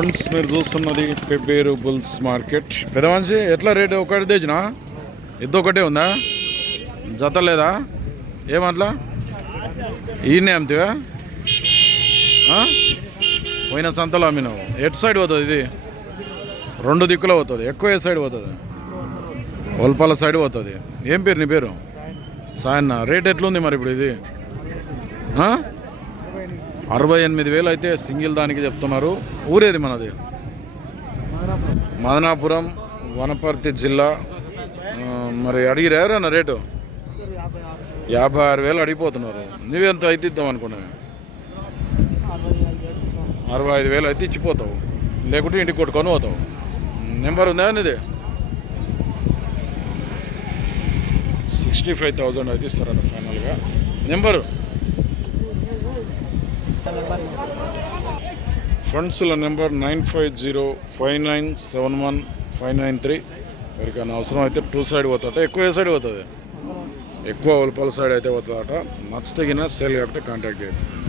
Friends మీరు చూస్తున్నది Pebbair bulls market. పెద్ద మనిషి ఎట్లా రేటు? ఒకటి తెచ్చినా? ఇద్దరు ఒకటే ఉందా? జత లేదా? ఏమట్లా ఈయనే అమ్ముతావా? పోయిన సంతలో అమ్మినావు. ఎటు సైడ్ పోతుంది ఇది? రెండు దిక్కులో పోతుంది. ఎక్కువ ఏ సైడ్ పోతుంది? ఒల్పాల సైడ్ పోతుంది. ఏం పేరు నీ పేరు? సాయన్న. రేట్ ఎట్లుంది మరి ఇప్పుడు ఇది? అరవై ఎనిమిది వేలు అయితే సింగిల్ దానికి చెప్తున్నారు. ఊరేది మనది? మదనాపురం వనపర్తి జిల్లా. మరి అడిగిరా ఎవరన్నా రేటు? యాభై ఆరు వేలు అడిగిపోతున్నారు. నువ్వెంత అయితే ఇద్దాం అనుకున్నావు? అరవై ఐదు వేలు అయితే ఇచ్చిపోతావు. లేకుంటే ఇంటికి కొట్టుకొని పోతావు. నెంబర్ ఉందా నీది? సిక్స్టీ ఫైవ్ థౌజండ్ అయితే ఇస్తారన్న ఫైనల్గా. Number? ఫండ్స్ల number nine five zero five nine seven one five nine three ఎవరికైనా అవసరం అయితే టూ సైడ్ పోతాట ఎక్కువ ఏ సైడ్ పోతుంది ఎక్కువ ఉల్పల సైడ్ అయితే పోతుందట నచ్చితే గిన సేల్ కాబట్టి కాంటాక్ట్ చేయొచ్చు